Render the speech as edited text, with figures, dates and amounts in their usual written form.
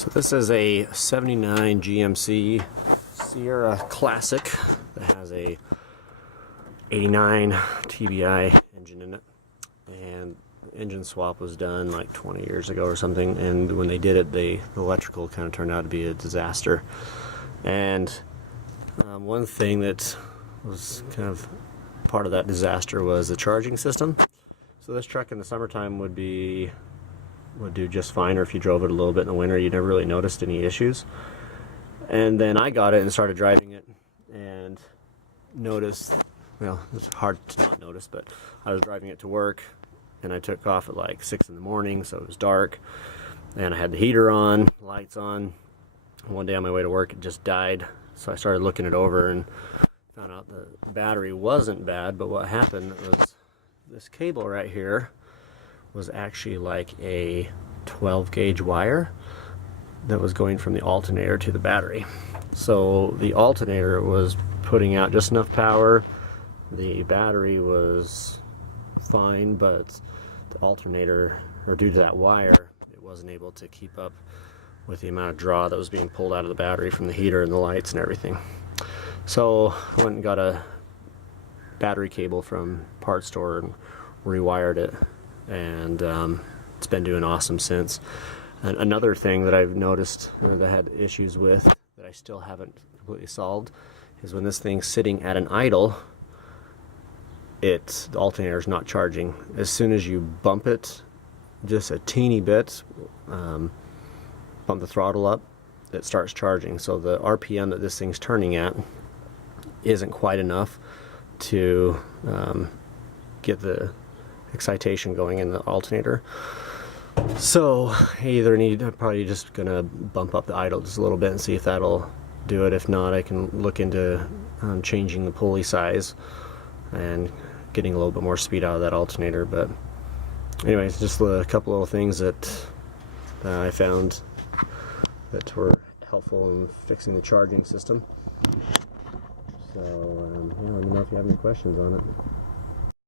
So this is a 79 GMC Sierra Classic that has a 89 TBI engine in it, and engine swap was done like 20 years ago or something, and when they did it, the electrical kind of turned out to be a disaster. And one thing that was kind of part of that disaster was the charging system. So this truck in the summertime would do just fine, or if you drove it a little bit in the winter, you never really noticed any issues. And then I got it and started driving it and noticed, well, it's hard to not notice, but I was driving it to work and I took off at like 6 in the morning, so it was dark, and I had the heater on, lights on. One day on my way to work it just died, so I started looking it over and found out the battery wasn't bad, but what happened was this cable right here was actually like a 12 gauge wire that was going from the alternator to the battery. So the alternator was putting out just enough power, the battery was fine, but the alternator, or due to that wire, it wasn't able to keep up with the amount of draw that was being pulled out of the battery from the heater and the lights and everything. So I went and got a battery cable from parts store and rewired it, and it's been doing awesome since. And another thing that I've noticed, or that I had issues with, that I still haven't completely solved, is when this thing's sitting at an idle, the alternator is not charging. As soon as you bump it just a teeny bit, bump the throttle up, it starts charging. So the RPM that this thing's turning at isn't quite enough to get the excitation going in the alternator. So I'm probably just gonna bump up the idle just a little bit and see if that'll do it. If not, I can look into changing the pulley size and getting a little bit more speed out of that alternator. But anyways, just a couple little things that I found that were helpful in fixing the charging system. So yeah, let me know if you have any questions on it.